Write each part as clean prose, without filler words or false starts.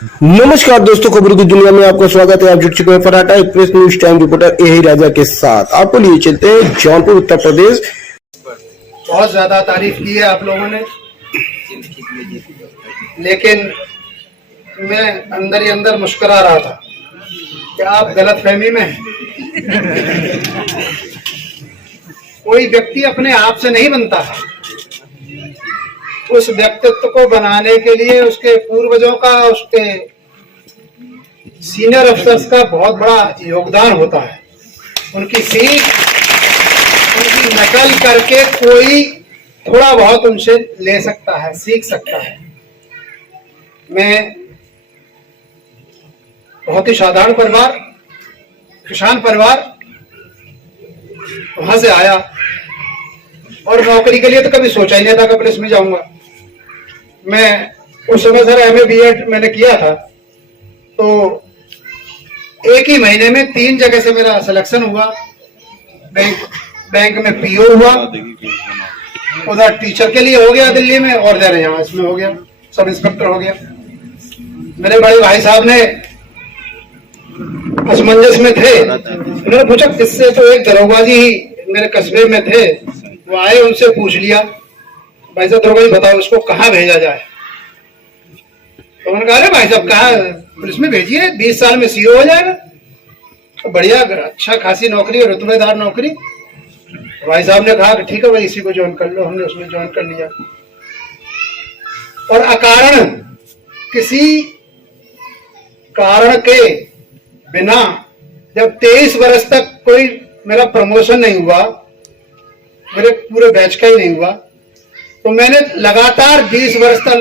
नमस्कार दोस्तों, खबरों की दुनिया में आपका स्वागत है। आप जुड़ चुके हैं फराटा एक्सप्रेस न्यूज टाइम रिपोर्टर एही राजा के साथ। आपको लिए चलते हैं जौनपुर उत्तर प्रदेश। बहुत ज्यादा तारीफ की है आप लोगों ने, लेकिन मैं अंदर ही अंदर मुस्कुरा रहा था कि आप गलतफहमी में हैं। कोई व्यक्ति अपने आप से नहीं बनता है। उस व्यक्तित्व को बनाने के लिए उसके पूर्वजों का, उसके सीनियर अफसर्स का बहुत बड़ा योगदान होता है। उनकी सीख, उनकी नकल करके कोई थोड़ा बहुत उनसे ले सकता है, सीख सकता है। मैं बहुत ही साधारण परिवार, किसान परिवार, वहां से आया और नौकरी के लिए तो कभी सोचा ही नहीं था कि पुलिस में जाऊंगा। मैं उस समय सर एमए बीएड मैंने किया था, तो एक ही महीने में 3 जगह से मेरा सिलेक्शन हुआ। बैंक में पीओ हुआ, उधर टीचर के लिए हो गया दिल्ली में, और इधर यहाँ इसमें हो गया, सब इंस्पेक्टर हो गया। मेरे बड़े भाई साहब ने असमंजस में थे, उन्होंने पूछा किससे, तो एक दरोगा जी ही मेरे कस्बे में थे, वो आए, उनसे पूछ लिया भाई साहब दरोगा जी बताओ इसको कहाँ भेजा जाए। तो उन्होंने कहा अरे भाई साहब कहाँ पुलिस में भेजिए, 20 साल में सीओ हो जाएगा, तो बढ़िया अच्छा खासी नौकरी, रुतबेदार नौकरी। भाई साहब ने कहा कि ठीक है भाई इसी को ज्वाइन कर लो। हमने उसमें ज्वाइन कर लिया और अकारण किसी कारण के बिना जब 23 वर्ष तक कोई मेरा प्रमोशन नहीं हुआ, मेरे पूरे बैच का ही नहीं हुआ, तो मैंने लगातार 20 वर्ष तक,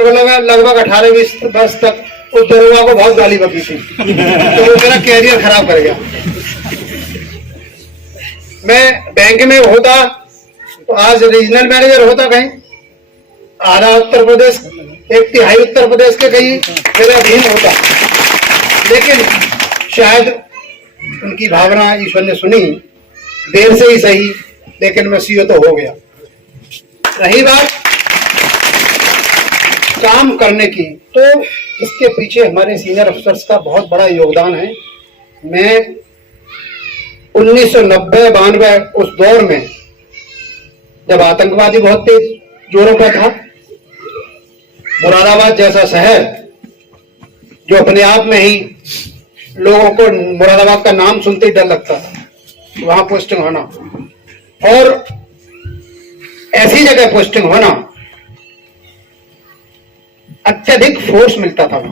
लगभग 18-20 वर्ष तक उस दरोगा को बहुत गाली बकी थी। तो वो मेरा कैरियर खराब कर गया। मैं बैंक में होता तो आज रीजनल मैनेजर होता कहीं, आधा उत्तर प्रदेश, 1/3 उत्तर प्रदेश के कहीं मेरे अधीन होता। लेकिन शायद उनकी भावना ईश्वर ने सुनी, देर से ही सही, लेकिन मैं सीओ तो हो गया। रही बात काम करने की, तो इसके पीछे हमारे सीनियर अफसर्स का बहुत बड़ा योगदान है। मैं 1990-92 उस दौर में जब आतंकवादी बहुत तेज जोरों पर था, मुरादाबाद जैसा शहर जो अपने आप में ही लोगों को मुरादाबाद का नाम सुनते ही डर लगता था, वहां पोस्टिंग होना और ऐसी जगह पोस्टिंग होना, अत्यधिक फोर्स मिलता था वहां।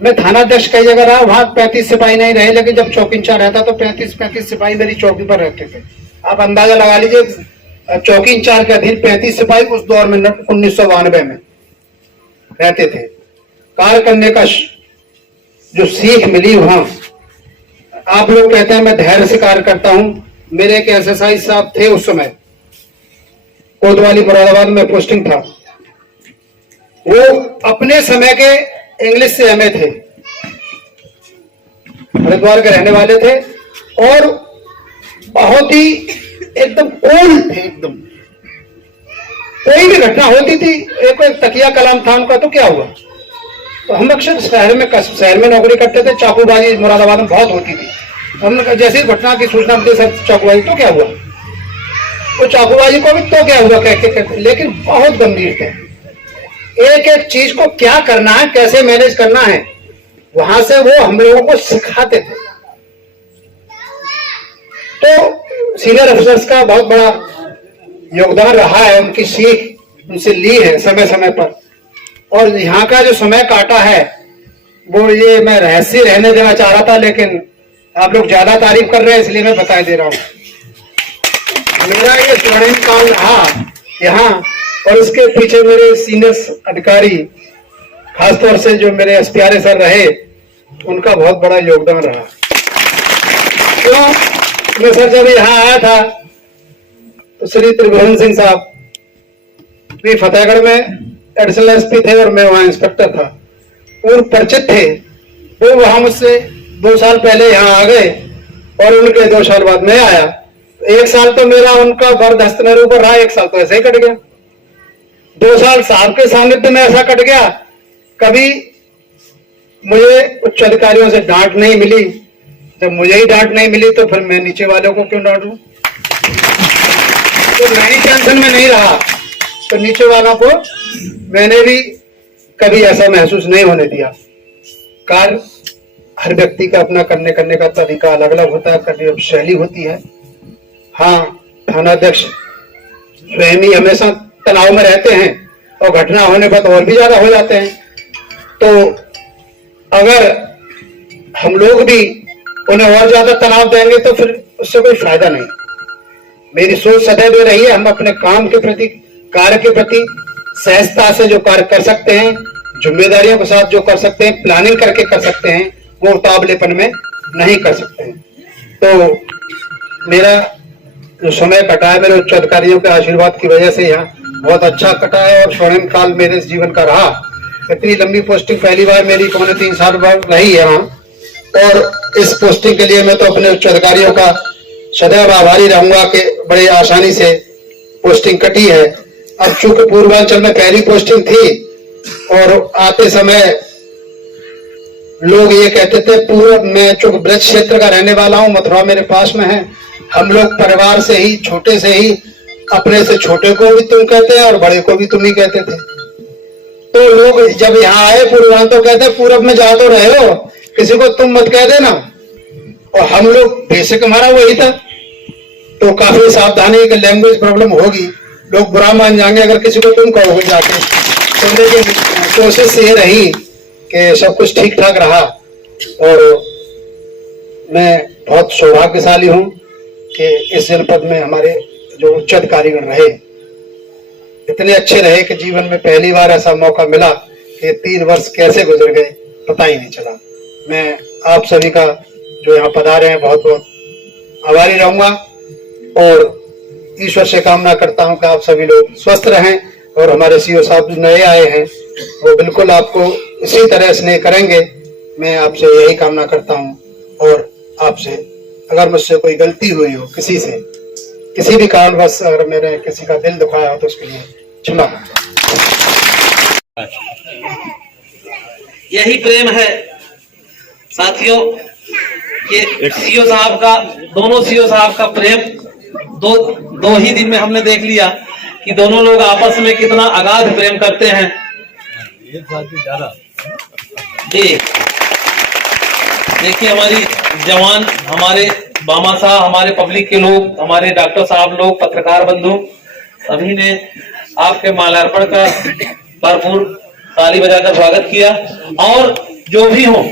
मैं थानाध्यक्ष कई जगह रहा, वहां 35 सिपाही नहीं रहे, लेकिन जब चौकी इंचार्ज रहता तो 35 सिपाही मेरी चौकी पर रहते थे। आप अंदाजा लगा लीजिए, चौकी इंचार्ज के अधीन 35 सिपाही उस दौर में 1992 में रहते थे। कार्य करने का जो सीख मिली वहां, आप लोग कहते हैं मैं धैर्य से कार्य करता हूं। मेरे एक एसएसआई साहब थे उस समय, कोतवाली मुरादाबाद में पोस्टिंग था, वो अपने समय के इंग्लिश से एमए थे, हरिद्वार के रहने वाले थे और बहुत ही एकदम ओल्ड थे। एकदम कोई भी घटना होती थी, एक तकिया कलाम था उनका, तो क्या हुआ, तो हम अक्सर शहर में नौकरी करते थे। चाकूबाजी मुरादाबाद में बहुत होती थी। हमने जैसी घटना की सूचना मिलती सर चाकूबाजी, तो क्या हुआ, वो चाकूबाजी को भी तो क्या हुआ कहते, लेकिन बहुत गंभीर थे। एक एक चीज को क्या करना है, कैसे मैनेज करना है, वहां से वो हम लोगों को सिखाते थे। तो सीनियर अफसर्स का बहुत बड़ा योगदान रहा है, उनकी सीख उनसे ली है समय समय पर। और यहाँ का जो समय काटा है वो ये मैं रहस्य रहने देना चाह रहा था, लेकिन आप लोग ज्यादा तारीफ कर रहे हैं इसलिए मैं बता दे रहा हूँ। मेरा ये स्वर्णिम काल रहा यहाँ, और उसके पीछे मेरे सीनियर अधिकारी, खासतौर से जो मेरे एसपीआरए सर रहे, उनका बहुत बड़ा योगदान रहा। क्यों, मैं सर जब यहाँ आया था तो श्री त्रिभुवन सिंह साहब भी फतेहगढ़ में एडिशनल एसपी थे और मैं वहां इंस्पेक्टर था, और परिचित थे। वो वहां मुझसे 2 साल पहले यहाँ आ गए और उनके 2 साल बाद मैं आया। 1 साल तो मेरा उनका बर्दाश्त मेरे ऊपर रहा, 1 साल तो ऐसे ही कट गया। 2 साल साहब के सानिध्य में ऐसा कट गया, कभी मुझे उच्च अधिकारियों से डांट नहीं मिली। जब मुझे ही डांट नहीं मिली तो फिर मैं नीचे वालों को क्यों डांटूं? तो मैं ही टेंशन में नहीं रहा तो नीचे वालों को मैंने भी कभी ऐसा महसूस नहीं होने दिया। कार्य हर व्यक्ति का अपना करने का तरीका अलग अलग होता है, करने की शैली होती है। हाँ, थानाध्यक्ष स्वयं ही हमेशा तनाव में रहते हैं और घटना होने पर तो और भी ज्यादा हो जाते हैं। तो अगर हम लोग भी उन्हें और ज्यादा तनाव देंगे तो फिर उससे कोई फायदा नहीं। मेरी सोच सदैव ये रही है, हम अपने काम के प्रति, कार्य के प्रति सहजता से जो कार्य कर सकते हैं, जिम्मेदारियों के साथ जो कर सकते हैं, प्लानिंग करके कर सकते हैं, वो उतावलेपन में नहीं कर सकते हैं। तो मेरा जो समय कटा है मेरे उच्च अधिकारियों के आशीर्वाद की वजह से यहाँ बहुत अच्छा कटा है और स्वर्णिम काल मेरे जीवन का रहा। इतनी लंबी पोस्टिंग पहली बार मेरी 3.25 साल बाद रही है वहाँ, और इस पोस्टिंग के लिए मैं तो अपने उच्च अधिकारियों का सदैव आभारी रहूंगा कि बड़े आसानी से पोस्टिंग कटी है। अब चूंकि पूर्वांचल में पहली पोस्टिंग थी और आते समय लोग ये कहते थे, पूर्व में चूंकि ब्रज क्षेत्र का रहने वाला हूँ, मथुरा मेरे पास में है, हम लोग परिवार से ही, छोटे से ही अपने से छोटे को भी तुम कहते हैं और बड़े को भी तुम ही कहते थे। तो लोग जब यहाँ आए पूर्वांचल तो कहते पूरब में जा तो रहे हो, किसी को तुम मत कह देना। और हम लोग बेसिक हमारा वही था, तो काफी सावधानी की लैंग्वेज प्रॉब्लम होगी, लोग बुरा मान जाएंगे अगर किसी को तुम कहोगे जाके। तो लेकिन कोशिश ये रही कि सब कुछ ठीक ठाक रहा और मैं बहुत सौभाग्यशाली हूँ कि इस जनपद में हमारे जो उच्च अधिकारीगण रहे इतने अच्छे रहे कि जीवन में पहली बार ऐसा मौका मिला कि 3 वर्ष कैसे गुजर गए पता ही नहीं चला। मैं आप सभी का जो यहाँ पधारे हैं बहुत बहुत आभारी रहूंगा और ईश्वर से कामना करता हूँ कि आप सभी लोग स्वस्थ रहें और हमारे सीओ साहब जो नए आए हैं वो बिल्कुल आपको इसी तरह स्नेह करेंगे। मैं आपसे यही कामना करता हूँ और आपसे अगर मुझसे कोई गलती हुई हो किसी से, किसी भी कारणवश अगर मैंने किसी का दिल दुखाया हो तो उसके लिए क्षमा। यही प्रेम है साथियों कि सीओ साहब का, दोनों सीओ साहब का प्रेम दो ही दिन में हमने देख लिया कि दोनों लोग आपस में कितना अगाध प्रेम करते हैं। जी देखिए, हमारी जवान, हमारे मामा साहब, हमारे पब्लिक के लोग, हमारे डॉक्टर साहब लोग, पत्रकार बंधु सभी ने आपके माल्यार्पण का भरपूर ताली बजाकर स्वागत किया। और जो भी हो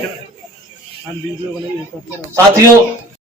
साथियों,